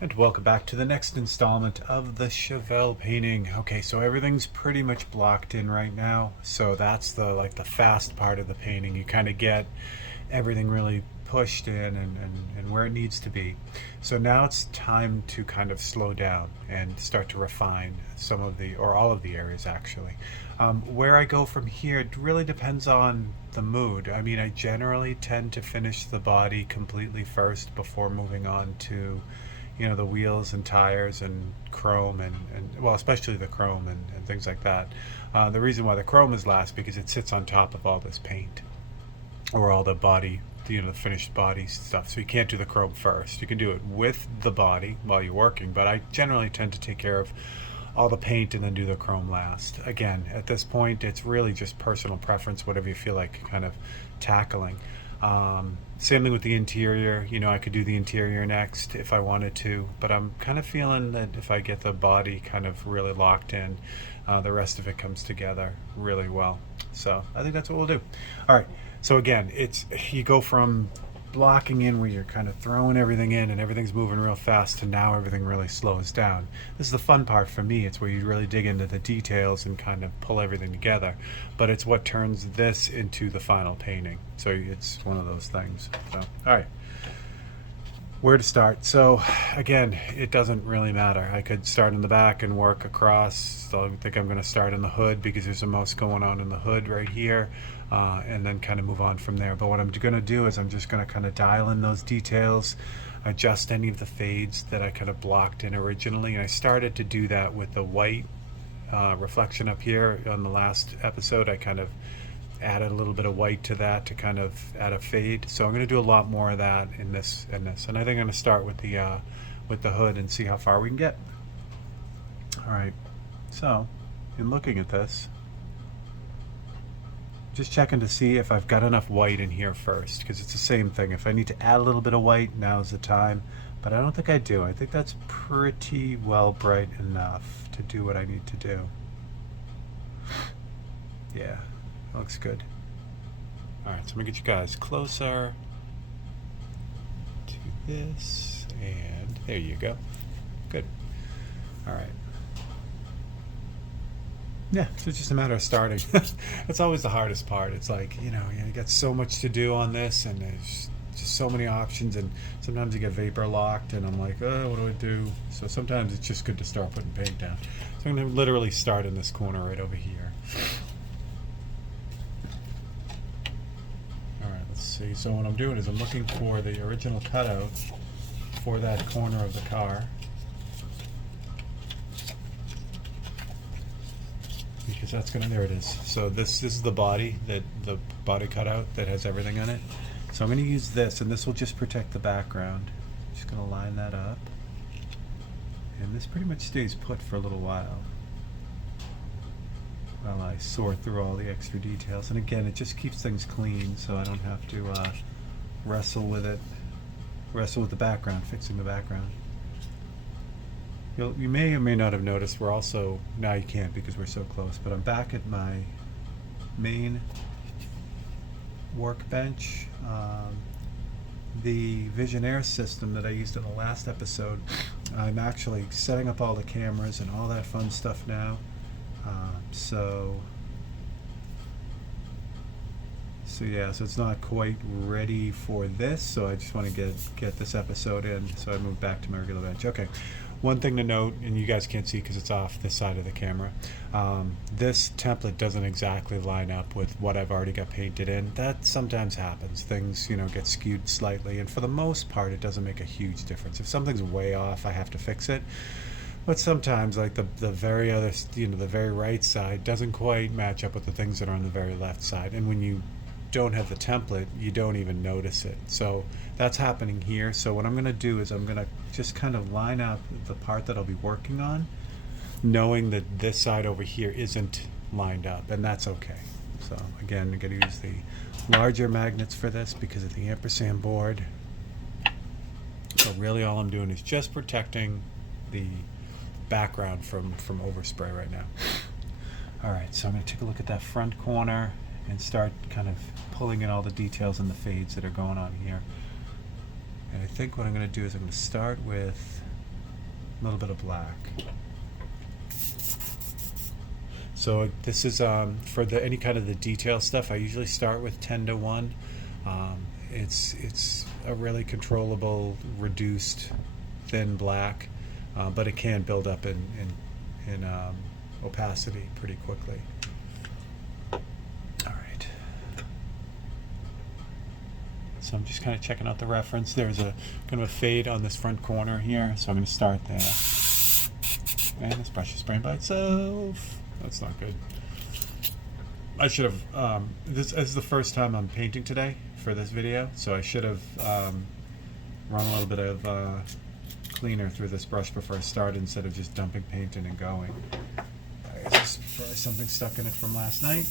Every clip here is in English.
And welcome back to the next installment of the Chevelle painting. Okay, so everything's pretty much blocked in right now. So that's the fast part of the painting. You kind of get everything really pushed in and where it needs to be. So now it's time to kind of slow down and start to refine some of the, or all of the areas actually. Where I go from here, it really depends on the mood. I mean, I generally tend to finish the body completely first before moving on to the wheels and tires and chrome and well, especially the chrome and things like that. The reason why the chrome is last because it sits on top of all this paint or all the body, the finished body stuff. So you can't do the chrome first. You can do it with the body while you're working, but I generally tend to take care of all the paint and then do the chrome last. Again, at this point, it's really just personal preference, whatever you feel like kind of tackling. Same thing with the interior. I could do the interior next if I wanted to, but I'm kind of feeling that if I get the body kind of really locked in, the rest of it comes together really well. So I think that's what we'll do. All right. So again, you go from blocking in where you're kind of throwing everything in and everything's moving real fast to now everything really slows down. This is the fun part for me. It's where you really dig into the details and kind of pull everything together, but it's what turns this into the final painting. So it's one of those things. So all right, where to start? So again, it doesn't really matter. I could start in the back and work across. So I think I'm going to start in the hood because there's the most going on in the hood right here, and then kind of move on from there. But what I'm going to do is I'm just going to kind of dial in those details, adjust any of the fades that I kind of blocked in originally. And I started to do that with the white reflection up here on the last episode. I kind of added a little bit of white to that to kind of add a fade. So I'm going to do a lot more of that in this and this. And I think I'm going to start with the hood and see how far we can get. All right. So in looking at this, just checking to see if I've got enough white in here first, because it's the same thing. If I need to add a little bit of white, now's the time. But I don't think I do. I think that's pretty well bright enough to do what I need to do. Yeah. Looks good. Alright, so I'm going to get you guys closer to this, and there you go. Good. Alright. Yeah, so it's just a matter of starting. That's always the hardest part. It's like, you got so much to do on this, and there's just so many options, and sometimes you get vapor locked, and I'm like, oh, what do I do? So sometimes it's just good to start putting paint down. So I'm going to literally start in this corner right over here. See, so what I'm doing is I'm looking for the original cutout for that corner of the car, because that's gonna, there it is. So this is the body, the body cutout that has everything on it. So I'm gonna use this, and this will just protect the background. Just gonna line that up, and this pretty much stays put for a little while I sort through all the extra details. And again, it just keeps things clean, so I don't have to wrestle with the background, fixing the background. You may or may not have noticed we're also, now you can't because we're so close, but I'm back at my main workbench. The Visionaire system that I used in the last episode, I'm actually setting up all the cameras and all that fun stuff now. So yeah, so it's not quite ready for this, so I just want to get this episode in, so I moved back to my regular bench. Okay, one thing to note, and you guys can't see because it's off this side of the camera, this template doesn't exactly line up with what I've already got painted in. That sometimes happens. Things, get skewed slightly, and for the most part it doesn't make a huge difference. If something's way off, I have to fix it. But sometimes, like the very other, the very right side doesn't quite match up with the things that are on the very left side. And when you don't have the template, you don't even notice it. So that's happening here. So what I'm going to do is I'm going to just kind of line up the part that I'll be working on, knowing that this side over here isn't lined up, and that's okay. So again, I'm going to use the larger magnets for this because of the ampersand board. So really all I'm doing is just protecting the background from overspray right now. All right, so I'm going to take a look at that front corner and start kind of pulling in all the details and the fades that are going on here. And I think what I'm going to do is I'm going to start with a little bit of black. So this is for any kind of the detail stuff. I usually start with 10:1. It's a really controllable, reduced, thin black, but it can build up in opacity pretty quickly. All right. So I'm just kind of checking out the reference. There's a kind of a fade on this front corner here, so I'm going to start there. And this brush is spraying by itself. That's not good. I should have, this is the first time I'm painting today for this video, so I should have run a little bit of cleaner through this brush before I started instead of just dumping paint in and going. Is this probably something stuck in it from last night?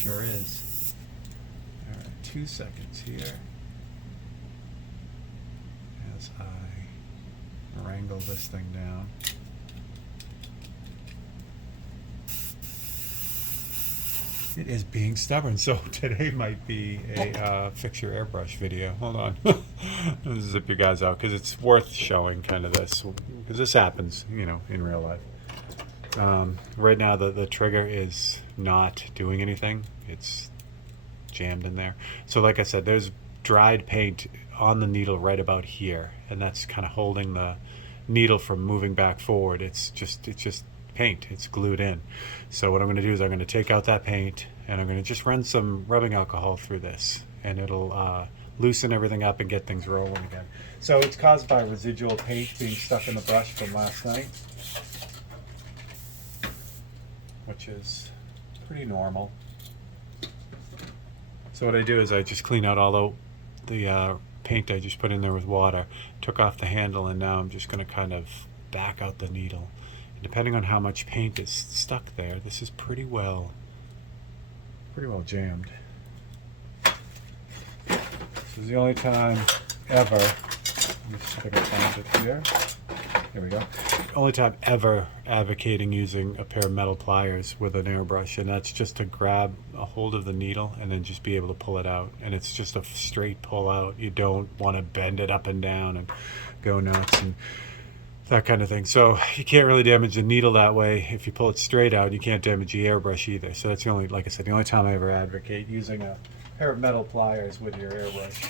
Sure is. All right, 2 seconds here as I wrangle this thing down. It is being stubborn, so today might be a fix your airbrush video. Hold on. Zip you guys out because it's worth showing kind of this, because this happens, you know, in real life. Right now the trigger is not doing anything. It's jammed in there. So like I said, there's dried paint on the needle right about here, and that's kind of holding the needle from moving back forward. It's just paint, it's glued in. So what I'm going to do is I'm going to take out that paint and I'm going to just run some rubbing alcohol through this, and it'll loosen everything up and get things rolling again. So it's caused by residual paint being stuck in the brush from last night, which is pretty normal. So what I do is I just clean out all the paint I just put in there with water, took off the handle, and now I'm just going to kind of back out the needle. Depending on how much paint is stuck there, this is pretty well jammed. This is the only time ever, let me see if I can find it here. Here we go. Only time ever advocating using a pair of metal pliers with an airbrush, and that's just to grab a hold of the needle and then just be able to pull it out. And it's just a straight pull out. You don't want to bend it up and down and go nuts and that kind of thing. So you can't really damage the needle that way. If you pull it straight out, you can't damage the airbrush either. So that's the only, like I said, the only time I ever advocate using a pair of metal pliers with your airbrush.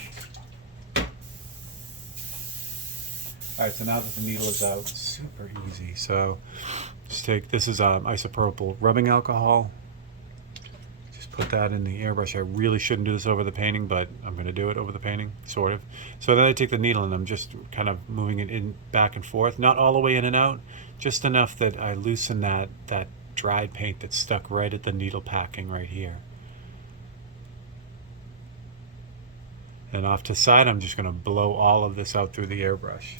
All right, so now that the needle is out, super easy. So just take, this is isopropyl rubbing alcohol. Just put that in the airbrush. I really shouldn't do this over the painting, but I'm going to do it over the painting, sort of. So then I take the needle and I'm just kind of moving it in back and forth, not all the way in and out, just enough that I loosen that dried paint that's stuck right at the needle packing right here. And off to the side, I'm just going to blow all of this out through the airbrush.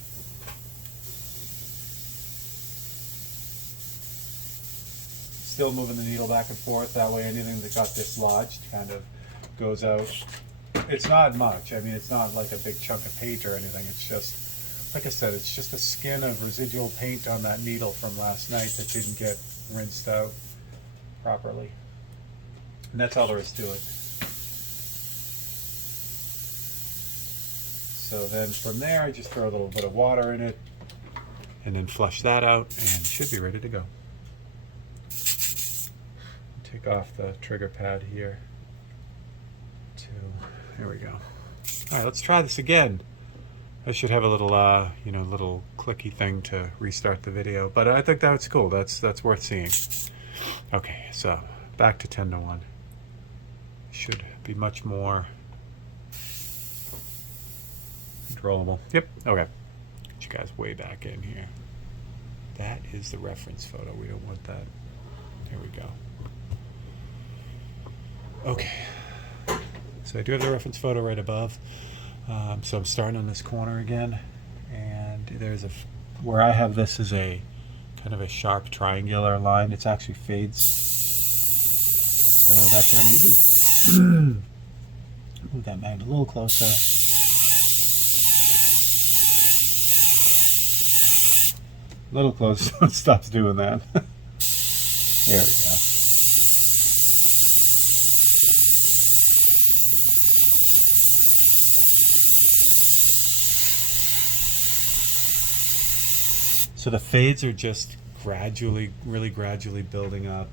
Still moving the needle back and forth, that way anything that got dislodged kind of goes out. It's not much, I mean, it's not like a big chunk of paint or anything, it's just, like I said, it's just a skin of residual paint on that needle from last night that didn't get rinsed out properly. And that's all there is to it. So then from there, I just throw a little bit of water in it and then flush that out, and it should be ready to go. Take off the trigger pad here. Here we go. All right, let's try this again. I should have a little, little clicky thing to restart the video, but I think that's cool. That's worth seeing. Okay, so back to 10:1. Should be much more controllable. Yep. Okay. Get you guys way back in here. That is the reference photo. We don't want that. Here we go. Okay, so I do have the reference photo right above. So I'm starting on this corner again, and there's where I have this is a kind of a sharp triangular line. It's actually fades. So that's what I'm going to do. Move that magnet a little closer. A little closer so it stops doing that. There we go. So the fades are just gradually, really gradually building up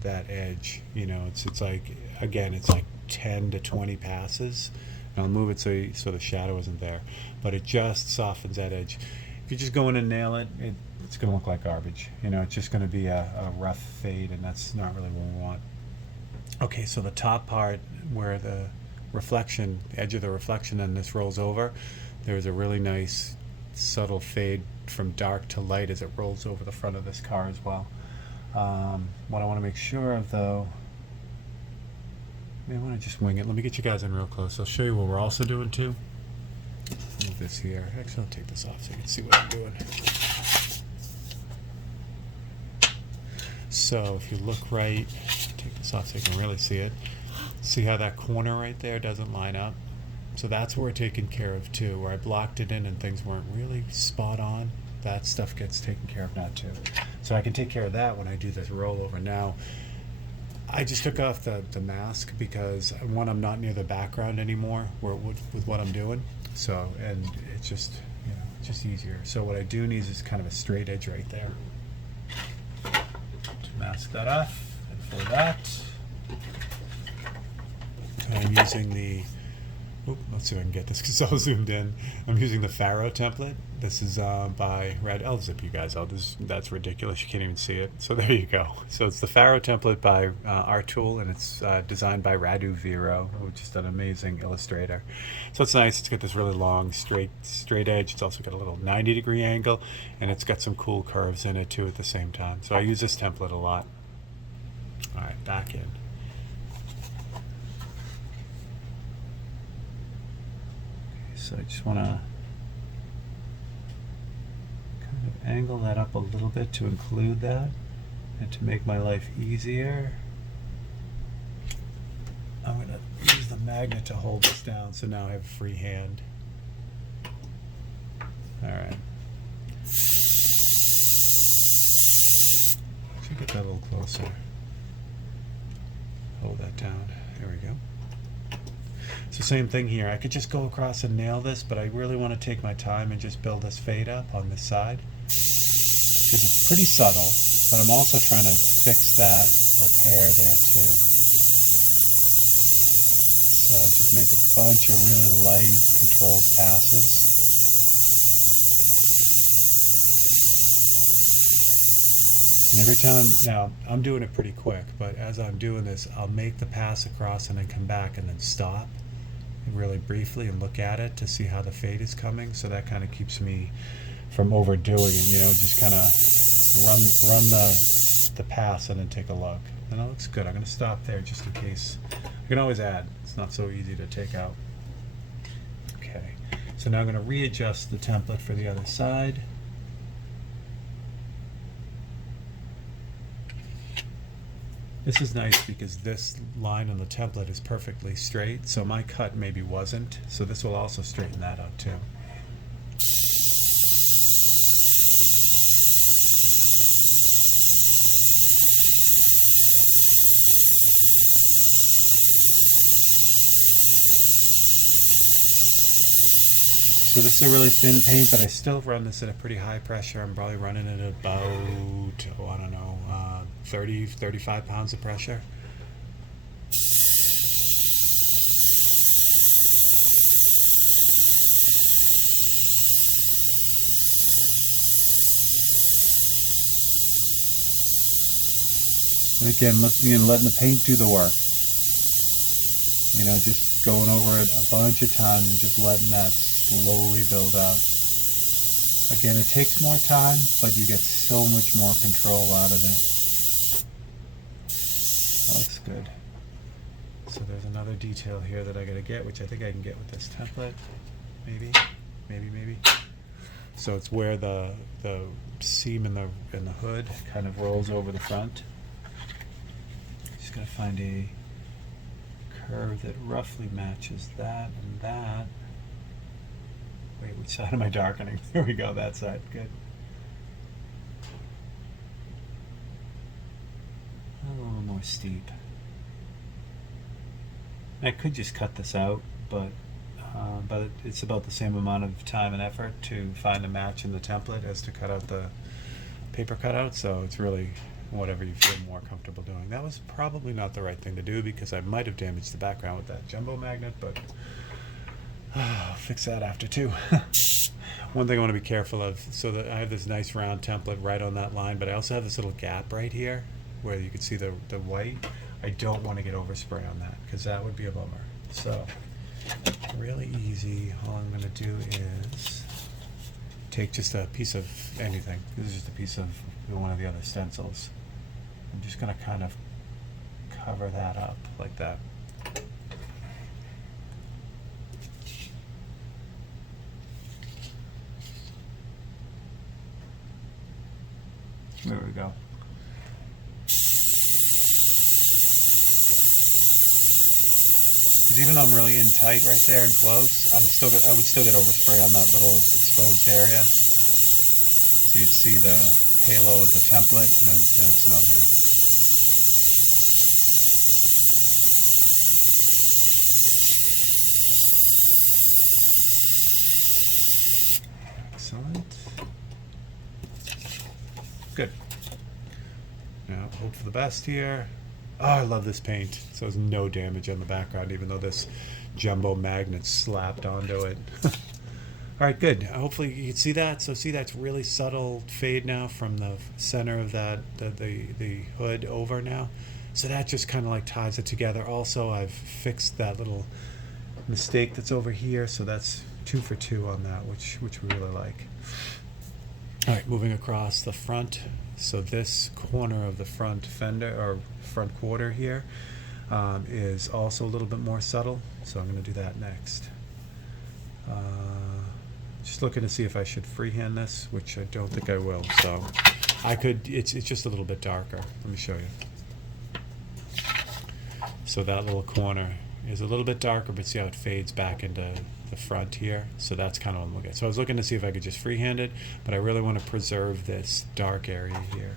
that edge. You know, it's like, again, it's like 10 to 20 passes. And I'll move it so the shadow isn't there, but it just softens that edge. If you just go in and nail it, it's going to look like garbage. You know, it's just going to be a rough fade, and that's not really what we want. Okay, so the top part where the reflection, the edge of the reflection, and this rolls over, there's a really nice subtle fade from dark to light as it rolls over the front of this car as well. What I want to make sure of, though, I want to just wing it. Let me get you guys in real close. I'll show you what we're also doing too. Move this here. Actually, I'll take this off so you can see what I'm doing. So if you look right, take this off so you can really see it. See how that corner right there doesn't line up? So that's what we're taking care of too, where I blocked it in and things weren't really spot on. That stuff gets taken care of now too. So I can take care of that when I do this rollover. Now, I just took off the mask because, one, I'm not near the background anymore with what I'm doing. So, and it's just, you know, it's just easier. So what I do need is kind of a straight edge right there. To mask that off, and for that, I'm using the, let's see if I can get this because it's all zoomed in. I'm using the Faro template. This is by I'll zip you guys out. That's ridiculous. You can't even see it. So there you go. So it's the Faro template by Artool, and it's designed by Radu Viro, who's just an amazing illustrator. So it's nice. It's got this really long, straight edge. It's also got a little 90-degree angle, and it's got some cool curves in it too at the same time. So I use this template a lot. All right, back in. So I just want to kind of angle that up a little bit to include that and to make my life easier. I'm going to use the magnet to hold this down, so now I have a free hand. All right. Should get that a little closer. Hold that down. There we go. So same thing here. I could just go across and nail this, but I really want to take my time and just build this fade up on this side because it's pretty subtle, but I'm also trying to fix that repair there too. So just make a bunch of really light, controlled passes. And every time, now I'm doing it pretty quick, but as I'm doing this, I'll make the pass across and then come back and then stop really briefly and look at it to see how the fade is coming. So that kind of keeps me from overdoing it, you know, just kind of run the pass and then take a look. And that looks good. I'm going to stop there just in case. You can always add. It's not so easy to take out. Okay, so now I'm going to readjust the template for the other side. This is nice because this line on the template is perfectly straight, so my cut maybe wasn't, so this will also straighten that out too. So this is a really thin paint, but I still run this at a pretty high pressure. I'm probably running it at about, I don't know, 30, 35 pounds of pressure. And again, letting the paint do the work. You know, just going over it a bunch of times and just letting that slowly build up. Again, it takes more time, but you get so much more control out of it. That looks good. So there's another detail here that I gotta get, which I think I can get with this template. Maybe. So it's where the seam in the hood kind of rolls over the front. Just gotta find a curve that roughly matches that and that. Wait, which side am I darkening? There we go, that side. Good. A little more steep. I could just cut this out, but but it's about the same amount of time and effort to find a match in the template as to cut out the paper cutout, so it's really whatever you feel more comfortable doing. That was probably not the right thing to do because I might have damaged the background with that jumbo magnet, but I'll fix that after too. One thing I want to be careful of, so that I have this nice round template right on that line, but I also have this little gap right here where you can see the white. I don't want to get overspray on that because that would be a bummer. So really easy, all I'm going to do is take just a piece of anything. This is just a piece of one of the other stencils. I'm just going to kind of cover that up like that. There we go. Because even though I'm really in tight right there and close, I would still get overspray on that little exposed area. So you'd see the halo of the template, and that's no good. Excellent. Good. Now, hope for the best here. Oh, I love this paint. So there's no damage on the background, even though this jumbo magnet slapped onto it. All right, good. Hopefully you can see that. So see that's really subtle fade now from the center of that, the hood over now. So that just kind of like ties it together. Also, I've fixed that little mistake that's over here. So that's 2 for 2 on that, which we really like. All right, moving across the front. So this corner of the front fender or front quarter here is also a little bit more subtle. So I'm going to do that next. Just looking to see if I should freehand this, which I don't think I will. So I could. It's just a little bit darker. Let me show you. So that little corner is a little bit darker, but see how it fades back into the front here. So that's kind of what I'm looking at. So I was looking to see if I could just freehand it, but I really want to preserve this dark area here.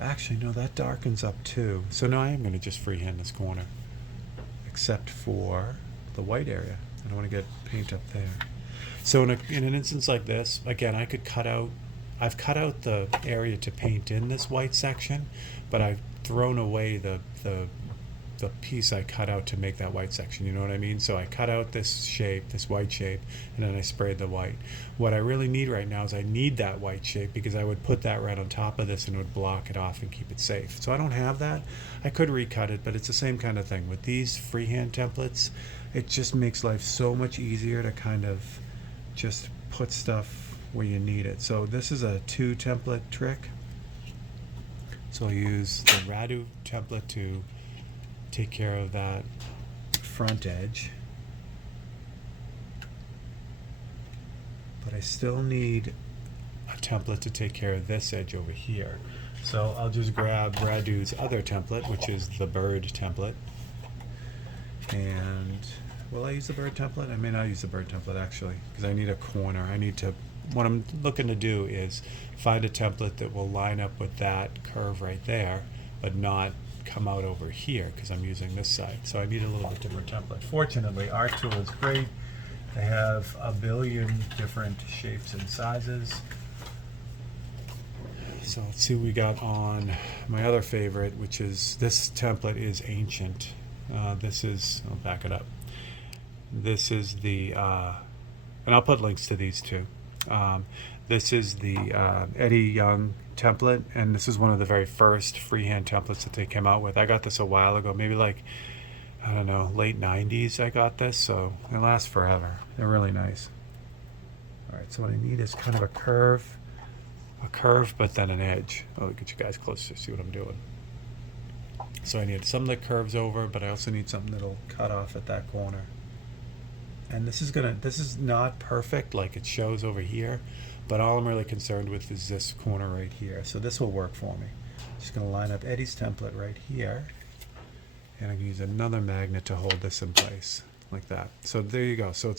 Actually, no, that darkens up too. So now I am going to just freehand this corner, except for the white area. I don't want to get paint up there. So in an instance like this, again, I could cut out, I've cut out the area to paint in this white section, but I've thrown away the piece I cut out to make that white section, you know what I mean? So I cut out this shape, this white shape, and then I sprayed the white. What I really need right now is I need that white shape because I would put that right on top of this and it would block it off and keep it safe. So I don't have that. I could recut it, but it's the same kind of thing. With these freehand templates, it just makes life so much easier to kind of just put stuff where you need it. So this is a 2 template trick. So I'll use the Radu template to take care of that front edge, but I still need a template to take care of this edge over here. So I'll just grab Radu's other template, which is the bird template. And will I use the bird template? I may not use the bird template actually, because I need a corner. What I'm looking to do is find a template that will line up with that curve right there, but not come out over here because I'm using this side. So I need a little bit different template. Fortunately, our tool is great. They have a billion different shapes and sizes. So let's see what we got on my other favorite, which is this template is ancient. This is, I'll back it up. This is the, and I'll put links to these too. This is the Eddie Young template, and this is one of the very first freehand templates that they came out with. I got this a while ago, maybe like, I don't know, late 90s I got this, so it lasts forever. They're really nice. All right, so what I need is kind of a curve, but then an edge. I'll get you guys closer to see what I'm doing. So I need something that curves over, but I also need something that'll cut off at that corner. And this is not perfect like it shows over here, but all I'm really concerned with is this corner right here. So this will work for me. Just gonna line up Eddie's template right here, and I can use another magnet to hold this in place, like that. So there you go. So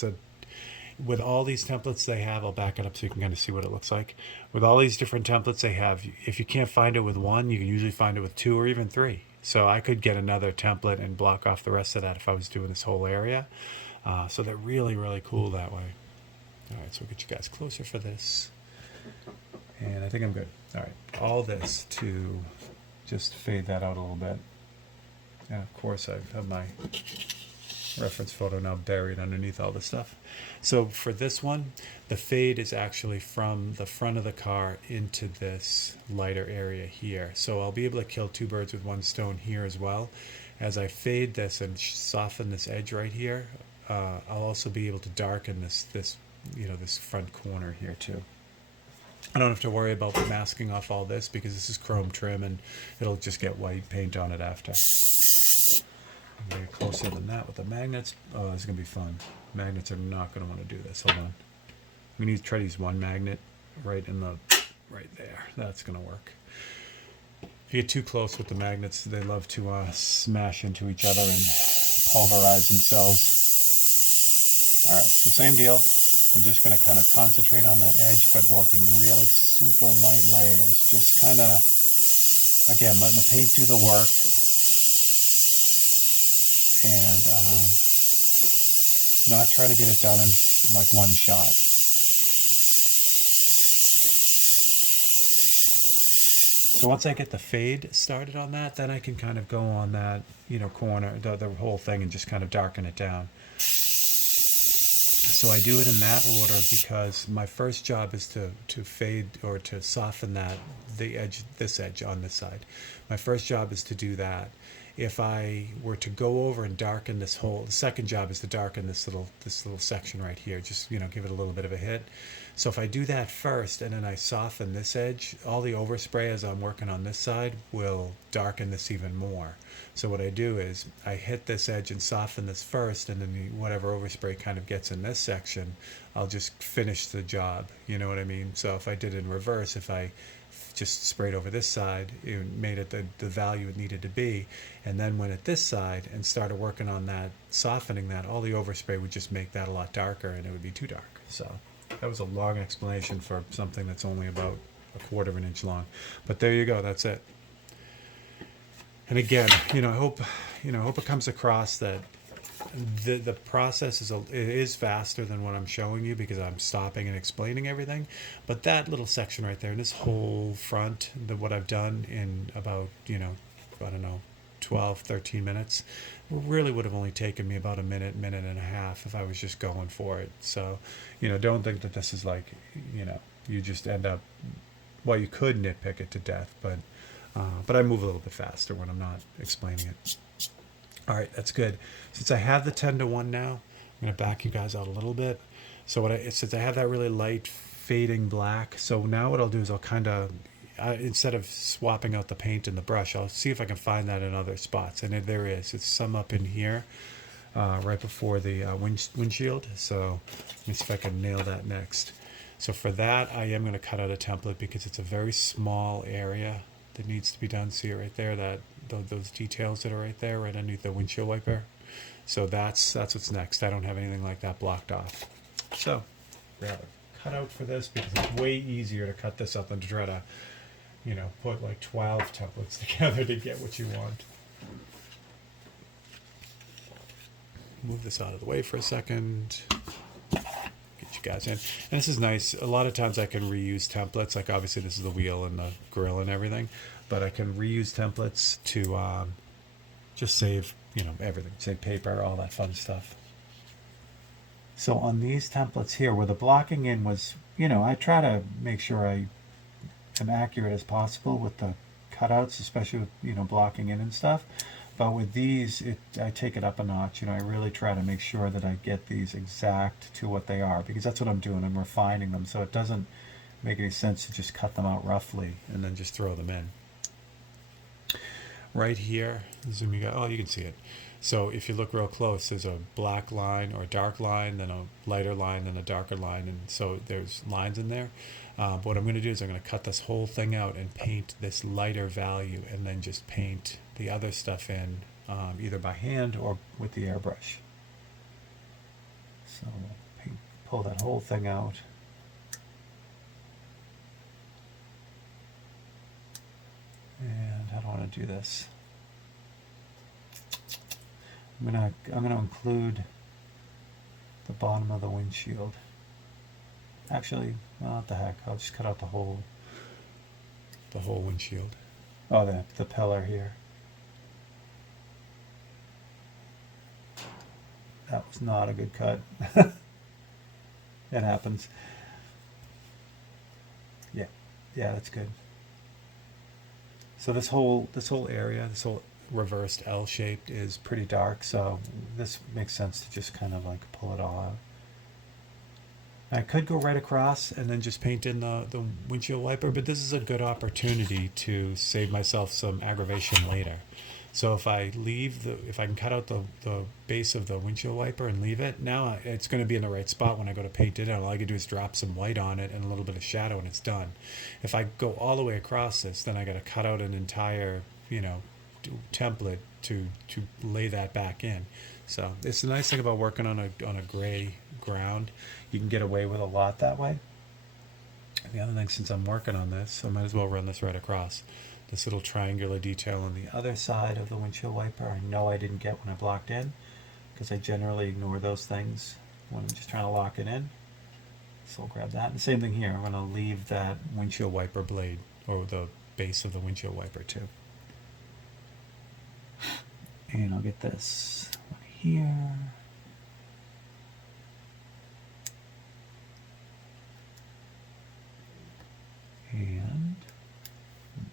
with all these templates they have, I'll back it up so you can kind of see what it looks like. With all these different templates they have, if you can't find it with one, you can usually find it with 2 or even 3. So I could get another template and block off the rest of that if I was doing this whole area. So they're really, really cool that way. All right, so we'll get you guys closer for this. And I think I'm good. All right, all this to just fade that out a little bit. And of course, I have my reference photo now buried underneath all this stuff. So for this one, the fade is actually from the front of the car into this lighter area here. So I'll be able to kill two birds with one stone here as well. As I fade this and soften this edge right here, I'll also be able to darken this front corner here too. I don't have to worry about masking off all this because this is chrome trim and it'll just get white paint on it after. I'm going to get closer than that with the magnets. Oh, this is going to be fun. Magnets are not going to want to do this. Hold on. We need to try to use one magnet right there. That's going to work. If you get too close with the magnets, they love to smash into each other and pulverize themselves. All right, so same deal. I'm just going to kind of concentrate on that edge, but work in really super light layers. Just kind of, again, letting the paint do the work. And not trying to get it done in like one shot. So once I get the fade started on that, then I can kind of go on that, corner, the whole thing, and just kind of darken it down. So I do it in that order because my first job is to fade or to soften this edge on this side. My first job is to do that. If I were to go over and darken the second job is to darken this little section right here, just give it a little bit of a hit. So if I do that first and then I soften this edge, all the overspray as I'm working on this side will darken this even more. So what I do is I hit this edge and soften this first, and then whatever overspray kind of gets in this section, I'll just finish the job. You know what I mean? So if I did it in reverse, if I just sprayed over this side, it made it the value it needed to be, and then went at this side and started working on that, softening that, all the overspray would just make that a lot darker and it would be too dark. So that was a long explanation for something that's only about a quarter of an inch long, but there you go, that's it. And again, I hope it comes across that the process is faster than what I'm showing you because I'm stopping and explaining everything. But that little section right there, and this whole front, what I've done in about, I don't know, 12, 13 minutes, really would have only taken me about a minute and a half if I was just going for it. So, don't think that this is like, you just end up, well, you could nitpick it to death, but I move a little bit faster when I'm not explaining it. All right, that's good. Since I have the 10-to-1 now, I'm going to back you guys out a little bit. So since I have that really light fading black, so now what I'll do is I'll kind of, instead of swapping out the paint and the brush, I'll see if I can find that in other spots. And there is. It's some up in here, right before the windshield. So let me see if I can nail that next. So for that, I am going to cut out a template because it's a very small area that needs to be done. See it right there, those details that are right there, right underneath the windshield wiper. So that's what's next. I don't have anything like that blocked off. So yeah, cut out for this because it's way easier to cut this up than to try to, put like 12 templates together to get what you want. Move this out of the way for a second. Get you guys in. And this is nice. A lot of times I can reuse templates. Like obviously this is the wheel and the grill and everything, but I can reuse templates to just save, everything. Save paper, all that fun stuff. So on these templates here, where the blocking in was, I try to make sure I am accurate as possible with the cutouts, especially with, blocking in and stuff. But with these, I take it up a notch. I really try to make sure that I get these exact to what they are, because that's what I'm doing. I'm refining them, so it doesn't make any sense to just cut them out roughly and then just throw them in. Right here, zoom you guys. Oh, you can see it. So if you look real close, there's a black line or a dark line, then a lighter line, then a darker line, and so there's lines in there. But what I'm going to do is I'm going to cut this whole thing out and paint this lighter value, and then just paint the other stuff in either by hand or with the airbrush. So pull that whole thing out. And how do I want to do this? I'm gonna include the bottom of the windshield. Actually, well, what the heck? I'll just cut out the whole windshield. Oh, the pillar here. That was not a good cut. It happens. Yeah, yeah, that's good. So this whole area, this whole reversed L shaped is pretty dark. So this makes sense to just kind of like pull it all out. I could go right across and then just paint in the windshield wiper, but this is a good opportunity to save myself some aggravation later. So if I can cut out the base of the windshield wiper and leave it, now it's going to be in the right spot when I go to paint it, and all I can do is drop some white on it and a little bit of shadow and it's done. If I go all the way across this, then I got to cut out an entire, template to lay that back in. So it's the nice thing about working on a gray ground. You can get away with a lot that way. And the other thing, since I'm working on this, I might as well run this right across. This little triangular detail on the other side of the windshield wiper, I know I didn't get when I blocked in, because I generally ignore those things when I'm just trying to lock it in. So I'll grab that. And the same thing here, I'm going to leave that windshield wiper blade, or the base of the windshield wiper too. And I'll get this one here. And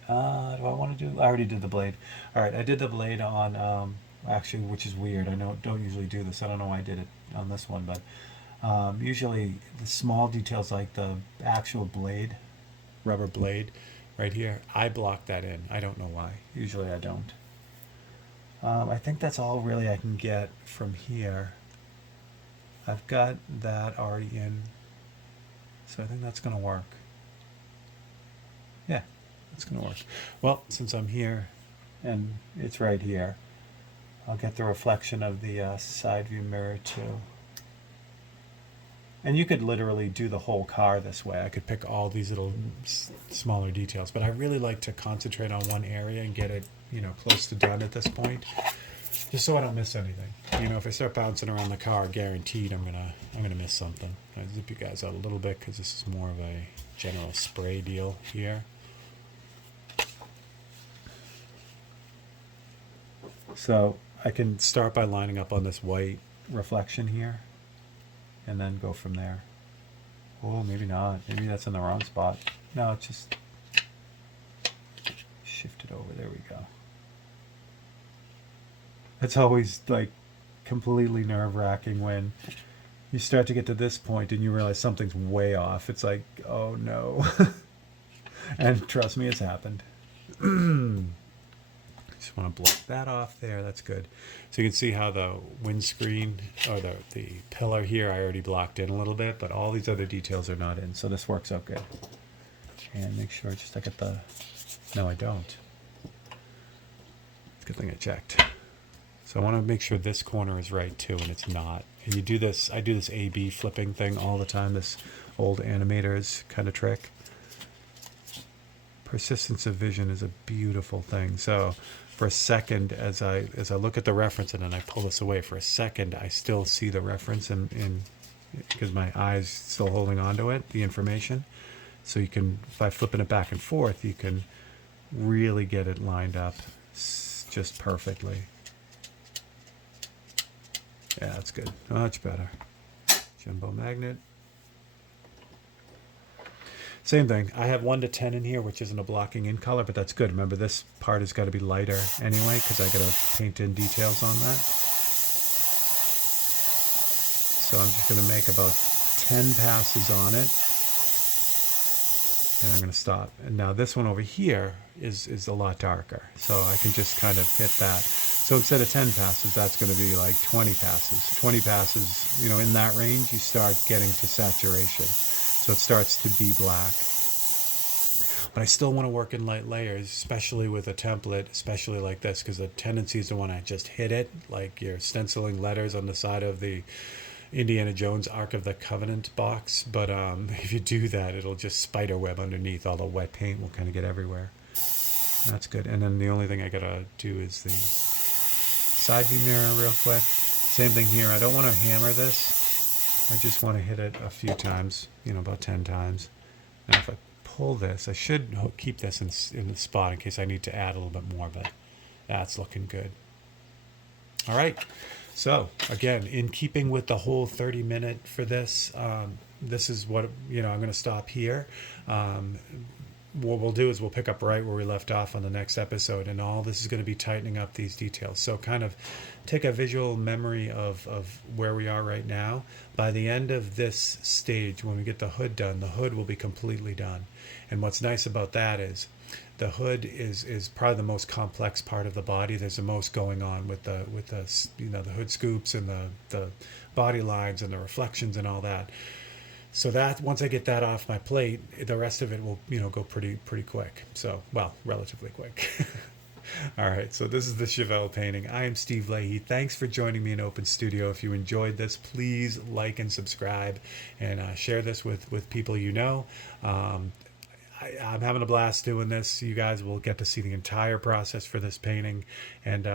do I want to do? I already did the blade. All right, I did the blade on actually, which is weird. I don't usually do this. I don't know why I did it on this one, but usually the small details like the actual blade, rubber blade, right here, I block that in. I don't know why. Usually I don't. I think that's all really I can get from here. I've got that already in, so I think that's going to work. Yeah, that's going to work. Well, since I'm here and it's right here, I'll get the reflection of the side view mirror too. And you could literally do the whole car this way. I could pick all these little smaller details, but I really like to concentrate on one area and get it, close to done at this point, just so I don't miss anything. If I start bouncing around the car, guaranteed I'm gonna miss something. I zip you guys out a little bit because this is more of a general spray deal here. So I can start by lining up on this white reflection here and then go from there. Oh, maybe not. Maybe that's in the wrong spot. No, it's just shift it over. There we go. It's always like completely nerve-wracking when you start to get to this point and you realize something's way off. It's like, oh no. And trust me, it's happened. Just want to block that off there. That's good. So you can see how the windscreen, or the pillar here, I already blocked in a little bit, but all these other details are not in. So this works out good. And make sure just I get the, no I don't. It's a good thing I checked. So I want to make sure this corner is right too, and it's not. And you do this, I do this A-B flipping thing all the time, this old animators kind of trick. Persistence of vision is a beautiful thing. So for a second, as I look at the reference and then I pull this away, for a second I still see the reference in because my eye's still holding on to it, the information. So you can, by flipping it back and forth, you can really get it lined up just perfectly. Yeah, that's good. Much better. Jumbo magnet. Same thing. I have 1 to 10 in here, which isn't a blocking in color, but that's good. Remember, this part has got to be lighter anyway, because I got to paint in details on that. So I'm just going to make about 10 passes on it. And I'm going to stop. And now this one over here is a lot darker. So I can just kind of hit that. So instead of 10 passes, that's going to be like 20 passes. 20 passes, in that range, you start getting to saturation. So it starts to be black. But I still want to work in light layers, especially with a template, especially like this, because the tendency is to want to just hit it, like you're stenciling letters on the side of the Indiana Jones Ark of the Covenant box. But if you do that, it'll just spider web underneath. All the wet paint will kind of get everywhere. That's good. And then the only thing I got to do is the side view mirror real quick. Same thing here. I don't want to hammer this. I just want to hit it a few times, about 10 times. Now if I pull this, I should keep this in the spot in case I need to add a little bit more, but that's looking good. All right. So again, in keeping with the whole 30-minute for this, this is what, I'm going to stop here. What we'll do is we'll pick up right where we left off on the next episode, and all this is going to be tightening up these details. So kind of take a visual memory of where we are right now. By the end of this stage, when we get the hood done, the hood will be completely done. And what's nice about that is the hood is probably the most complex part of the body. There's the most going on with the the hood scoops and the body lines and the reflections and all that. So that once I get that off my plate, the rest of it will go pretty quick. So, well, relatively quick. All right, so this is the Chevelle painting. I am Steve Leahy. Thanks for joining me in Open Studio. If you enjoyed this, please like and subscribe, and share this with people you know. I'm having a blast doing this. You guys will get to see the entire process for this painting and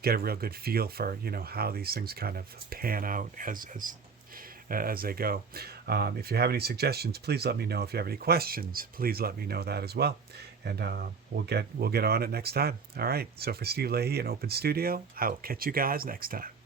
get a real good feel for how these things kind of pan out as they go. If you have any suggestions, please let me know. If you have any questions, please let me know that as well. And we'll get on it next time. All right. So for Steve Leahy and Open Studio, I will catch you guys next time.